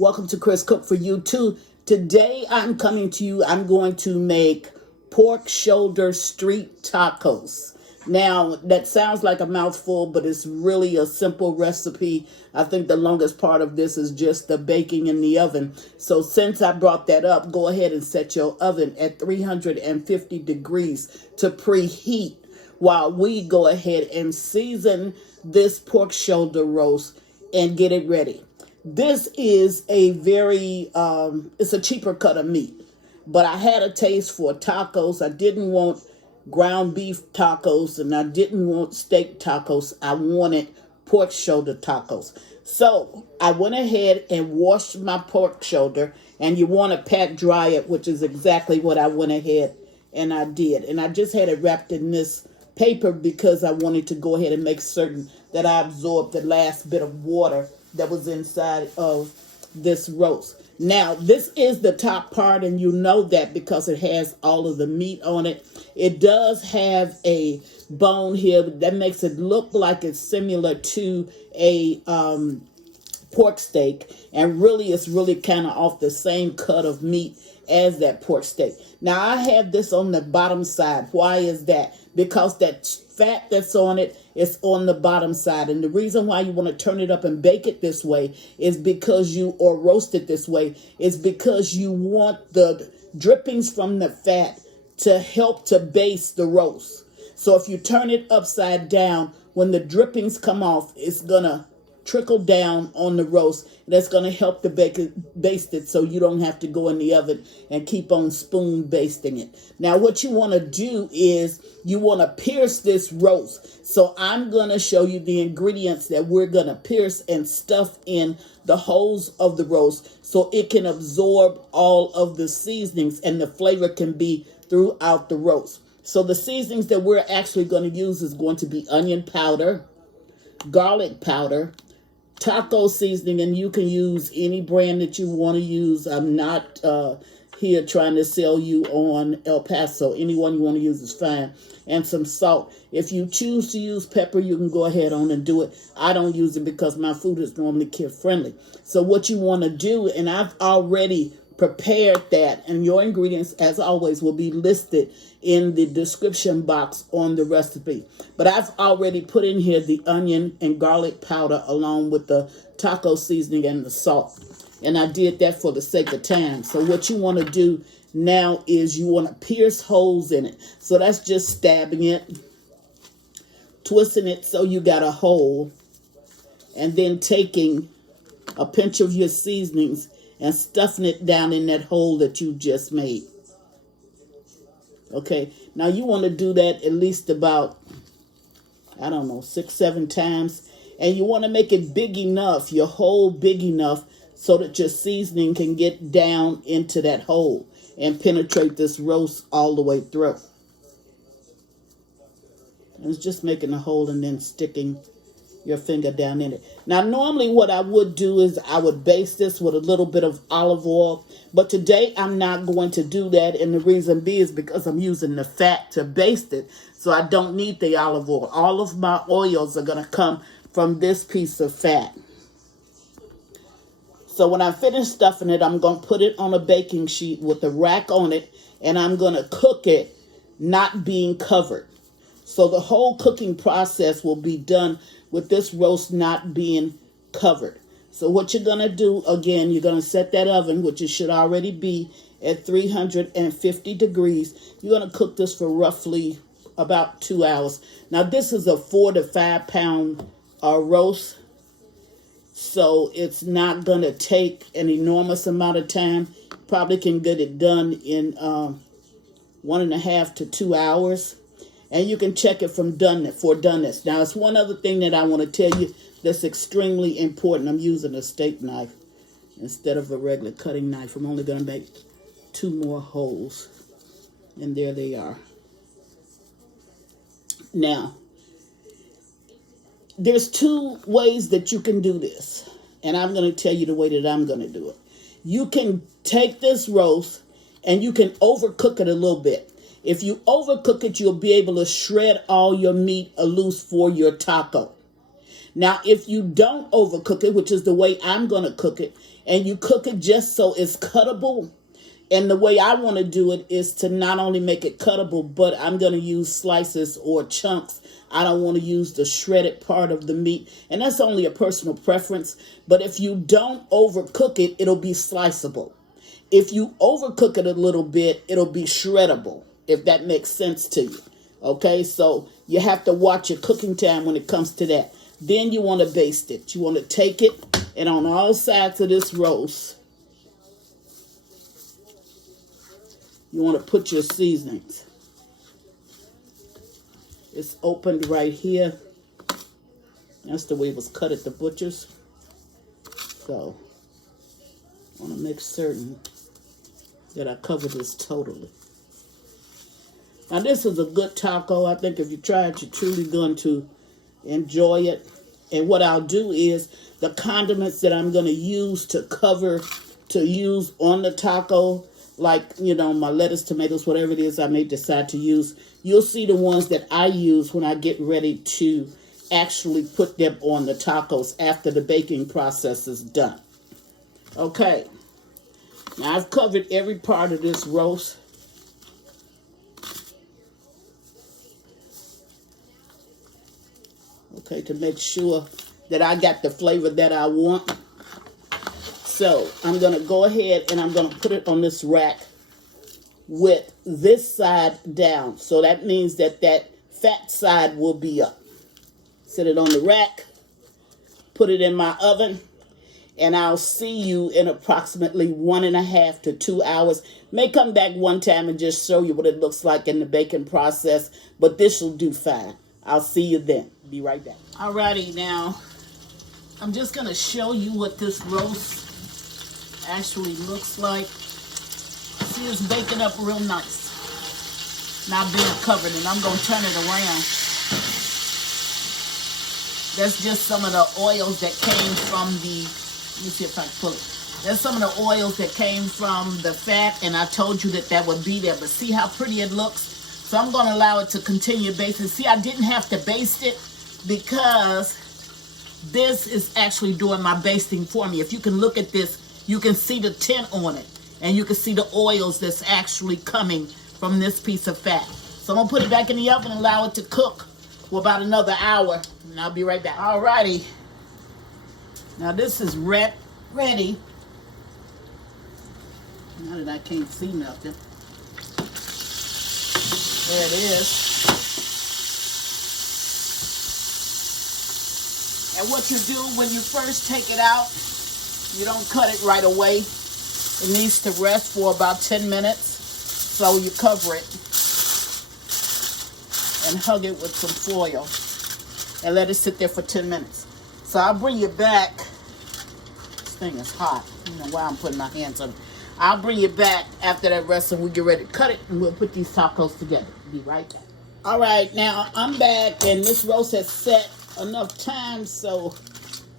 Welcome to Chris Cook for You Too. Today I'm coming to you. I'm going to make pork shoulder street tacos. Now, that sounds like a mouthful, but it's really a simple recipe. I think the longest part of this is just the baking in the oven. So since I brought that up, go ahead and set your oven at 350 degrees to preheat while we go ahead and season this pork shoulder roast and get it ready. This is a very, it's a cheaper cut of meat, but I had a taste for tacos. I didn't want ground beef tacos and I didn't want steak tacos. I wanted pork shoulder tacos. So I went ahead and washed my pork shoulder, and you want to pat dry it, which is exactly what I went ahead and I did. And I just had it wrapped in this paper because I wanted to go ahead and make certain that I absorbed the last bit of water that was inside of this roast. Now, this is the top part, and you know that because it has all of the meat on it. It does have a bone here that makes it look like it's similar to a pork steak, and really it's really kind of off the same cut of meat as that pork steak. Now, I have this on the bottom side. Why is that? Because that fat that's on it is on the bottom side. And the reason why you want to turn it up and bake it this way is because or roast it this way, is because you want the drippings from the fat to help to base the roast. So if you turn it upside down, when the drippings come off, it's going to trickle down on the roast. That's going to help to baste it so you don't have to go in the oven and keep on spoon basting it. Now, what you want to do is you want to pierce this roast. So I'm going to show you the ingredients that we're going to pierce and stuff in the holes of the roast so it can absorb all of the seasonings and the flavor can be throughout the roast. So the seasonings that we're actually going to use is going to be onion powder, garlic powder, taco seasoning, and you can use any brand that you want to use. I'm not here trying to sell you on El Paso. Anyone you want to use is fine. And some salt. If you choose to use pepper, you can go ahead on and do it. I don't use it because my food is normally kid friendly. So what you want to do, and I've already prepared that, and your ingredients, as always, will be listed in the description box on the recipe. But I've already put in here the onion and garlic powder along with the taco seasoning and the salt. And I did that for the sake of time. So what you want to do now is you want to pierce holes in it. So that's just stabbing it, twisting it so you got a hole, and then taking a pinch of your seasonings and stuffing it down in that hole that you just made. Okay, now you want to do that at least about, 6-7 times. And you want to make it big enough, your hole big enough, so that your seasoning can get down into that hole and penetrate this roast all the way through. And it's just making a hole and then sticking your finger down in it. Now, normally what I would do is I would baste this with a little bit of olive oil, but today I'm not going to do that, and the reason being is because I'm using the fat to baste it, so I don't need the olive oil. All of my oils are going to come from this piece of fat. So when I finish stuffing it, I'm going to put it on a baking sheet with a rack on it, and I'm going to cook it not being covered. So the whole cooking process will be done with this roast not being covered. So what you're going to do, again, you're going to set that oven, which it should already be at 350 degrees. You're going to cook this for roughly about 2 hours. Now, this is a 4 to 5 pound roast, so it's not going to take an enormous amount of time. Probably can get it done in 1.5 to 2 hours. And you can check it for doneness. Now, it's one other thing that I want to tell you that's extremely important. I'm using a steak knife instead of a regular cutting knife. I'm only going to make 2 more holes. And there they are. Now, there's 2 ways that you can do this. And I'm going to tell you the way that I'm going to do it. You can take this roast and you can overcook it a little bit. If you overcook it, you'll be able to shred all your meat loose for your taco. Now, if you don't overcook it, which is the way I'm going to cook it, and you cook it just so it's cuttable. And the way I want to do it is to not only make it cuttable, but I'm going to use slices or chunks. I don't want to use the shredded part of the meat. And that's only a personal preference. But if you don't overcook it, it'll be sliceable. If you overcook it a little bit, it'll be shreddable, if that makes sense to you. Okay, so you have to watch your cooking time when it comes to that. Then you want to baste it. You want to take it, and on all sides of this roast, you want to put your seasonings. It's opened right here. That's the way it was cut at the butcher's. So, I want to make certain that I cover this totally. Now, this is a good taco. I think if you try it, you're truly going to enjoy it. And what I'll do is the condiments that I'm going to use to use on the taco, like, you know, my lettuce, tomatoes, whatever it is I may decide to use, you'll see the ones that I use when I get ready to actually put them on the tacos after the baking process is done. Okay. Now, I've covered every part of this roast. Okay, to make sure that I got the flavor that I want. So I'm going to go ahead and I'm going to put it on this rack with this side down. So that means that that fat side will be up. Set it on the rack, put it in my oven, and I'll see you in approximately 1.5 to 2 hours. May come back one time and just show you what it looks like in the baking process, but this will do fine. I'll see you then. Be right back. Alrighty, now I'm just going to show you what this roast actually looks like. See, it's baking up real nice. Not being covered, and I'm going to turn it around. That's just some of the oils that came from the, let me see if I can pull it. That's some of the oils that came from the fat, and I told you that that would be there. But see how pretty it looks? So I'm going to allow it to continue basting. See, I didn't have to baste it because this is actually doing my basting for me. If you can look at this, you can see the tint on it. And you can see the oils that's actually coming from this piece of fat. So I'm going to put it back in the oven and allow it to cook for about another hour. And I'll be right back. Alrighty. Now this is ready. Now that I can't see nothing. There it is. And what you do when you first take it out, you don't cut it right away. It needs to rest for about 10 minutes. So you cover it and hug it with some foil and let it sit there for 10 minutes. So I'll bring you back. This thing is hot. I don't know why I'm putting my hands on it. I'll bring you back after that rest and we get ready to cut it and we'll put these tacos together. Be right back. All right, now I'm back and this roast has set enough time, so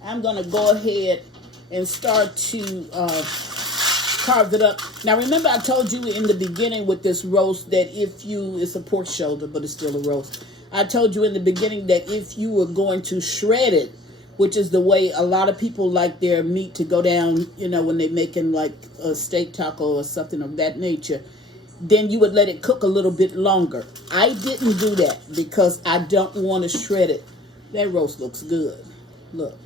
I'm going to go ahead and start to carve it up. Now remember I told you in the beginning with this roast that if you, it's a pork shoulder, but it's still a roast. I told you in the beginning that if you were going to shred it, which is the way a lot of people like their meat to go down, you know, when they're making like a steak taco or something of that nature, then you would let it cook a little bit longer. I didn't do that because I don't want to shred it. That roast looks good. Look,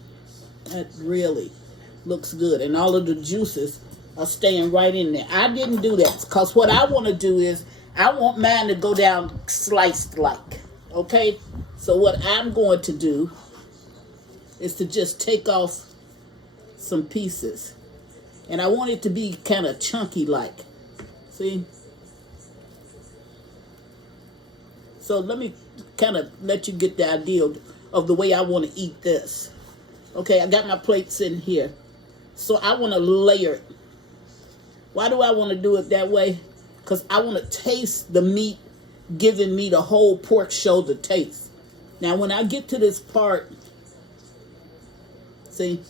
that really looks good. And all of the juices are staying right in there. I didn't do that because what I want to do is I want mine to go down sliced like. Okay? So what I'm going to do is to just take off some pieces. And I want it to be kind of chunky like. See? So let me kind of let you get the idea of the way I want to eat this. Okay, I got my plates in here. So I want to layer it. Why do I want to do it that way? Because I want to taste the meat giving me the whole pork shoulder taste. Now when I get to this part, see,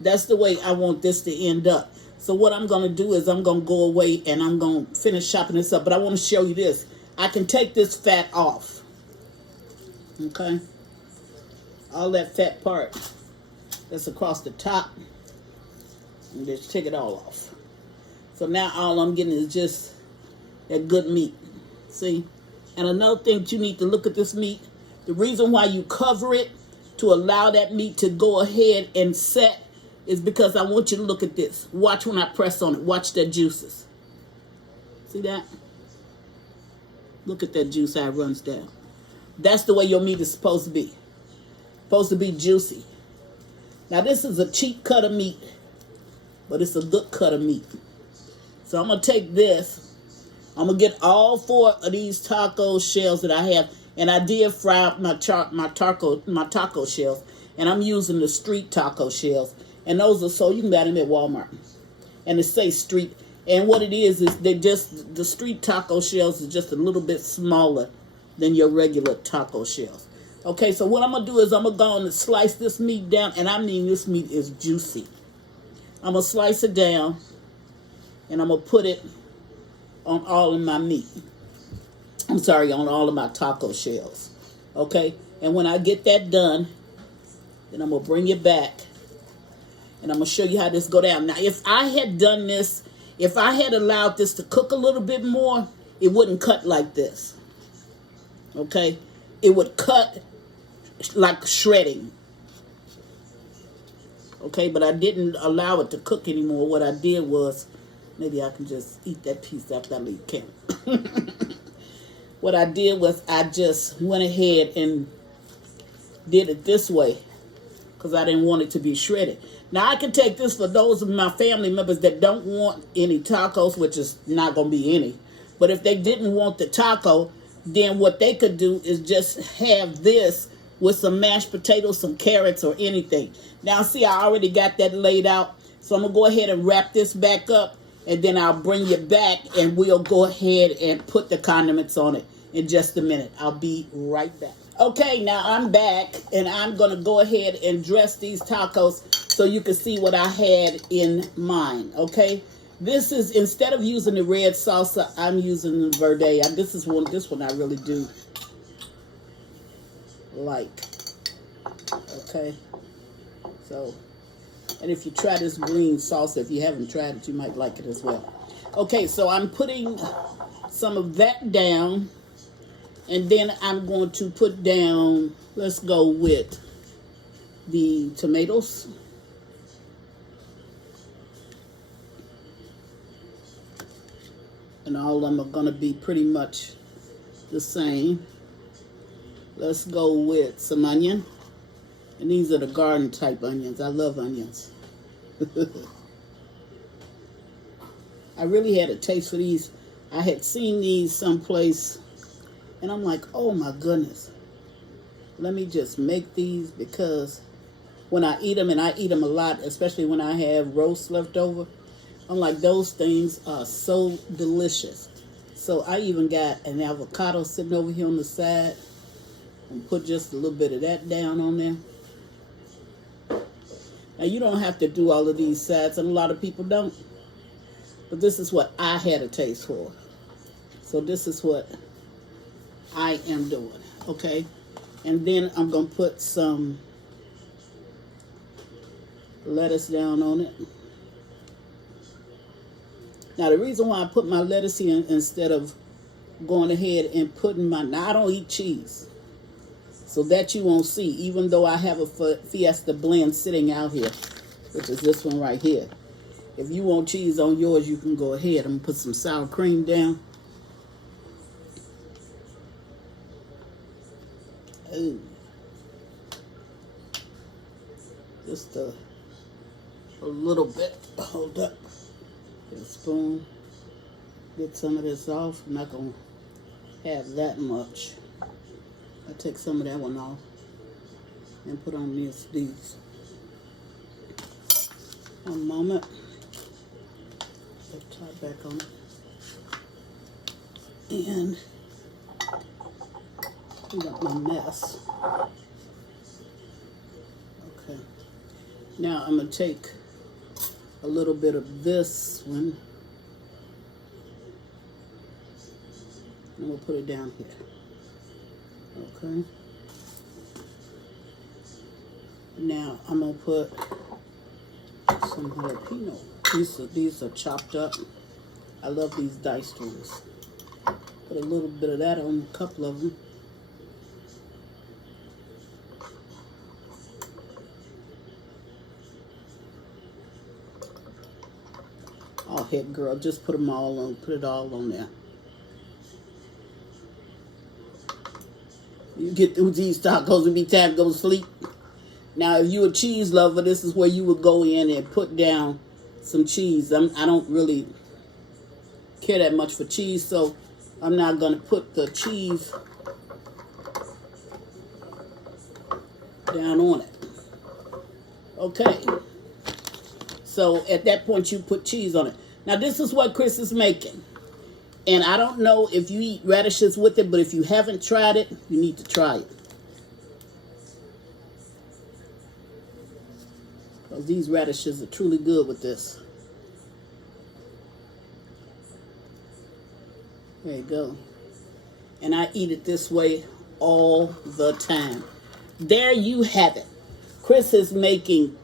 that's the way I want this to end up. So what I'm going to do is I'm going to go away and I'm going to finish chopping this up. But I want to show you this. I can take this fat off. Okay? All that fat part that's across the top. And just take it all off. So now all I'm getting is just that good meat. See? And another thing you need to look at this meat. The reason why you cover it to allow that meat to go ahead and set is because I want you to look at this. Watch when I press on it. Watch the juices. See that? Look at that juice how it runs down. That's the way your meat is supposed to be. Supposed to be juicy. Now this is a cheap cut of meat, but it's a good cut of meat. So I'm going to take this. I'm going to get all 4 of these taco shells that I have. And I did fry up my taco shells. And I'm using the street taco shells. And those are so you can buy them at Walmart. And it says street. And what it is they just, the street taco shells is just a little bit smaller than your regular taco shells. Okay, so what I'm going to do is I'm going to go and slice this meat down. And I mean this meat is juicy. I'm going to slice it down. And I'm going to put it on all of my meat. I'm sorry, on all of my taco shells. Okay, and when I get that done, then I'm going to bring it back. And I'm going to show you how this go down. Now, if I had done this, if I had allowed this to cook a little bit more, it wouldn't cut like this. Okay? It would cut like shredding. Okay, but I didn't allow it to cook anymore. What I did was, maybe I can just eat that piece after I leave camp. What I did was I just went ahead and did it this way because I didn't want it to be shredded. Now, I can take this for those of my family members that don't want any tacos, which is not going to be any. But if they didn't want the taco, then what they could do is just have this with some mashed potatoes, some carrots, or anything. Now, see, I already got that laid out. So I'm going to go ahead and wrap this back up, and then I'll bring you back, and we'll go ahead and put the condiments on it in just a minute. I'll be right back. Okay, now I'm back, and I'm going to go ahead and dress these tacos so you can see what I had in mind, okay? This is, instead of using the red salsa, I'm using the verde. This one I really do like, okay? So, and if you try this green salsa, if you haven't tried it, you might like it as well. Okay, so I'm putting some of that down. And then I'm going to put down, let's go with the tomatoes. And all of them are going to be pretty much the same. Let's go with some onion. And these are the garden type onions. I love onions. I really had a taste for these. I had seen these someplace. And I'm like, oh my goodness, let me just make these, because when I eat them, and I eat them a lot, especially when I have roast left over, I'm like, those things are so delicious. So I even got an avocado sitting over here on the side, and put just a little bit of that down on there. Now, you don't have to do all of these sides, and a lot of people don't. But this is what I had a taste for. So this is what I am doing, okay? And then I'm going to put some lettuce down on it. Now, the reason why I put my lettuce in instead of going ahead and putting now I don't eat cheese. So that you won't see, even though I have a Fiesta blend sitting out here, which is this one right here. If you want cheese on yours, you can go ahead. I'm going to put some sour cream down. Ooh. Just a little bit. Hold up. Get a spoon. Get some of this off. I'm not going to have that much. I'll take some of that one off and put on these. One moment. Put top back on it. And clean up my mess. Okay. Now I'm going to take a little bit of this one. And we'll put it down here. Okay. Now I'm going to put some jalapeno. These are chopped up. I love these diced ones. Put a little bit of that on a couple of them. Oh, heck, girl, just put them all on. Put it all on there. You get through these tacos and be time to go to sleep. Now, if you're a cheese lover, this is where you would go in and put down some cheese. I don't really care that much for cheese, so I'm not going to put the cheese down on it. Okay. So at that point, you put cheese on it. Now, this is what Chris is making. And I don't know if you eat radishes with it, but if you haven't tried it, you need to try it. Because these radishes are truly good with this. There you go. And I eat it this way all the time. There you have it. Chris is making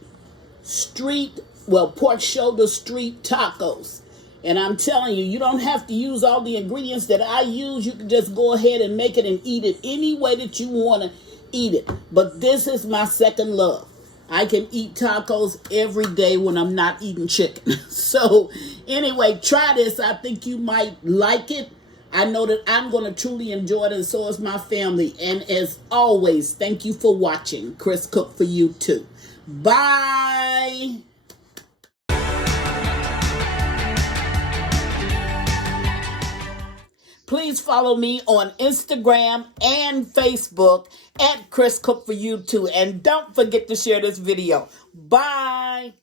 pork shoulder street tacos. And I'm telling you, you don't have to use all the ingredients that I use. You can just go ahead and make it and eat it any way that you want to eat it. But this is my second love. I can eat tacos every day when I'm not eating chicken. So anyway, try this. I think you might like it. I know that I'm going to truly enjoy it, and so is my family. And as always, thank you for watching. Chris Cook for you too. Bye. Please follow me on Instagram and Facebook at Chris Cook for You too. And don't forget to share this video. Bye.